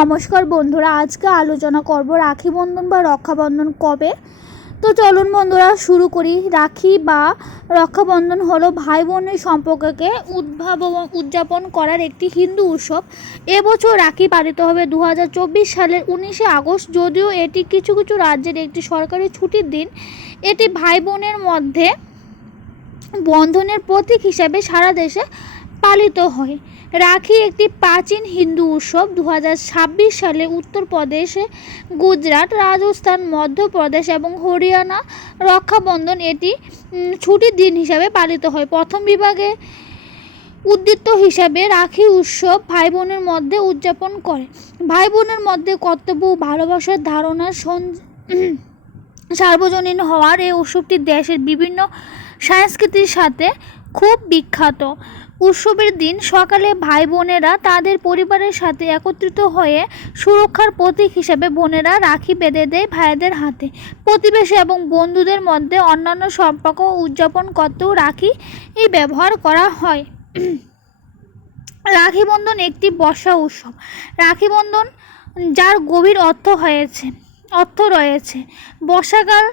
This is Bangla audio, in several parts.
নমস্কার বন্ধুরা, আজকে আলোচনা করব রাখি বন্ধন বা রক্ষাবন্ধন কবে? তো চলুন বন্ধুরা, শুরু করি। রাখি বা রক্ষাবন্ধন হলো ভাই বোনের সম্পর্ককে উদ্ভাবন উদযাপন করার একটি হিন্দু উৎসব। এবছর রাখি পালিত হবে দু হাজার চব্বিশ সালের উনিশে আগস্ট, যদিও এটি কিছু কিছু রাজ্যের একটি সরকারি ছুটির দিন। এটি ভাই বোনের মধ্যে বন্ধনের প্রতীক হিসাবে সারা দেশে পালিত হয়। রাখি একটি প্রাচীন হিন্দু উৎসব। দু হাজার ছাব্বিশ সালে উত্তরপ্রদেশে গুজরাট, রাজস্থান, মধ্যপ্রদেশ এবং হরিয়ানা রক্ষাবন্ধন এটি ছুটির দিন হিসাবে পালিত হয়। প্রথম বিভাগে উদ্দীপ্ত হিসাবে রাখি উৎসব ভাই বোনের মধ্যে উদযাপন করে। ভাই বোনের মধ্যে কর্তব্য ও ভালোবাসার ধারণার সন- সার্বজনীন হওয়ার এই উৎসবটি দেশের বিভিন্ন সংস্কৃতির সাথে খুব বিখ্যাত। উৎসবের দিন সকালে ভাই বোনেরা তাদের পরিবারের সাথে একত্রিত হয়ে সুরক্ষার প্রতীক হিসেবে বোনেরা রাখি বেঁধে দেয় ভাইদের হাতে। প্রতিবেশী এবং বন্ধুদের মধ্যে অন্যান্য সম্পর্ক উদযাপন করতেও রাখি ব্যবহার করা হয়। রাখি বন্ধন একটি বর্ষা উৎসব। রাখি বন্ধন যার গভীর অর্থ হয়েছে। অর্থ রয়েছে। বর্ষাকাল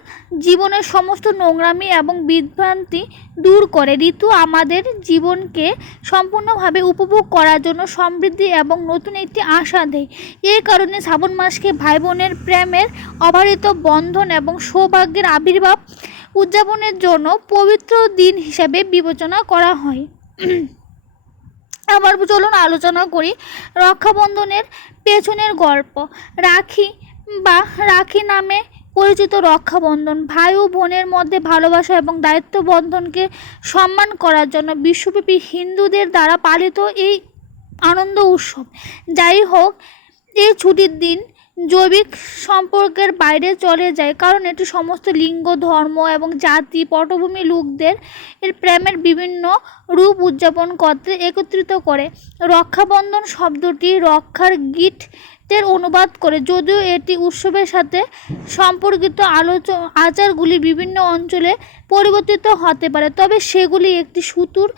জীবনের সমস্ত নোংরামি এবং বিভ্রান্তি দূর করে। ঋতু আমাদের জীবনকে সম্পূর্ণভাবে উপভোগ করার জন্য সমৃদ্ধি এবং নতুন একটি আশা দেয়। এই কারণে শ্রাবণ মাসকে ভাই বোনের প্রেমের অবারিত বন্ধন এবং সৌভাগ্যের আবির্ভাব উদযাপনের জন্য পবিত্র দিন হিসাবে বিবেচনা করা হয়। আবার চলুন আলোচনা করি রক্ষাবন্ধনের পেছনের গল্প। রাখি বা রাখি নামে পরিচিত রক্ষাবন্ধন। ভাই ও বোনের মধ্যে ভালোবাসা এবং দায়িত্ব বন্ধনকে সম্মান করার জন্য বিশ্বব্যাপী হিন্দুদের দ্বারা পালিত এই আনন্দ উৎসব। যাই হোক, এই ছুটির দিন জৈবিক সম্পর্কের বাইরে চলে যায়, কারণ এটি সমস্ত লিঙ্গ, ধর্ম এবং জাতি, পটভূমি লোকদের এর প্রেমের বিভিন্ন রূপ উদযাপন করতে একত্রিত করে। রক্ষাবন্ধন শব্দটি রক্ষার গীতের অনুবাদ করে। যদিও এটি উৎসবের সাথে সম্পর্কিত আলোচ, আচারগুলি বিভিন্ন অঞ্চলে পরিবর্তিত হতে পারে, তবে সেগুলি একটি সুতুর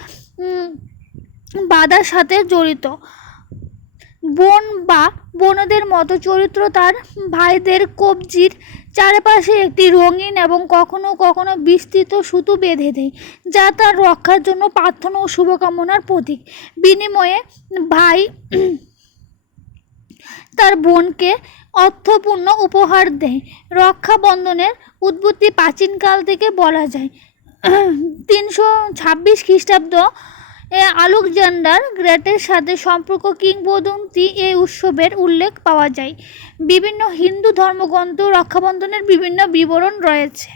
বাধার সাথে জড়িত। বোন বা বোনদের মতো চরিত্র তার ভাইদের কবজির চারপাশে একটি রঙিন এবং কখনো কখনো বিস্তৃত সুতো বেঁধে দেয়, যা তার রক্ষার জন্য প্রার্থনা ও শুভকামনার প্রতীক। বিনিময়ে ভাই তার বোনকে অর্থপূর্ণ উপহার দেয়। রক্ষাবন্ধনের উৎপত্তি প্রাচীনকাল থেকে বলা যায়। তিনশো ছাব্বিশ খ্রিস্টাব্দ আলেকজান্ডার গ্রেটের সাথে সম্পর্ক কিংবদন্তি এই উৎসবের উল্লেখ পাওয়া যায়। বিভিন্ন হিন্দু ধর্মগ্রন্থ রক্ষাবন্ধনের বিভিন্ন বিবরণ রয়েছে।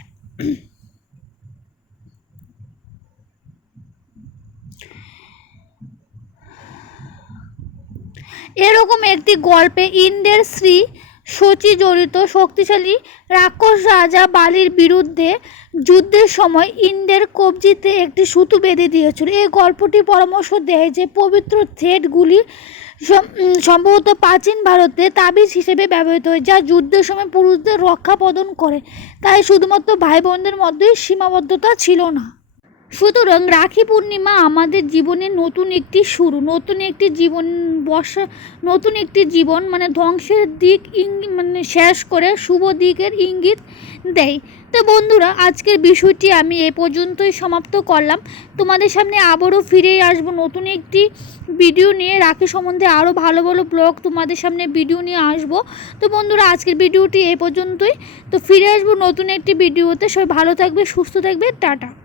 এরকম একটি গল্পে ইন্দ্রের শ্রী শচী জড়িত শক্তিশালী রাক্ষস রাজা বালির বিরুদ্ধে যুদ্ধের সময় ইন্দ্রের কবজিতে একটি সুতো বেঁধে দিয়েছিল। এই গল্পটি পরামর্শ দেয় যে, পবিত্র থ্রেডগুলি সম- সম্ভবত প্রাচীন ভারতে তাবিজ হিসেবে ব্যবহৃত হয়, যা যুদ্ধের সময় পুরুষদের রক্ষা প্রদান করে। তাই শুধুমাত্র ভাই বোনদের মধ্যেই সীমাবদ্ধতা ছিল না। সুতরাং রাখি পূর্ণিমা আমাদের জীবনের নতুন একটি শুরু, নতুন একটি জীবন বর্ষা, নতুন একটি জীবন মানে ধ্বংসের দিক ইঙ্গি- মানে শেষ করে শুভ দিকের ইঙ্গিত দেয়। তো বন্ধুরা, আজকের বিষয়টি আমি এ পর্যন্তই সমাপ্ত করলাম। তোমাদের সামনে আবারও ফিরে আসব নতুন একটি ভিডিও নিয়ে। রাখি সম্বন্ধে আরও ভালো ভালো ব্লগ তোমাদের সামনে ভিডিও নিয়ে আসব। তো বন্ধুরা, আজকের ভিডিওটি এ পর্যন্তই। তো ফিরে আসব নতুন একটি ভিডিওতে। সবাই ভালো থাকবে, সুস্থ থাকবে। টাটা।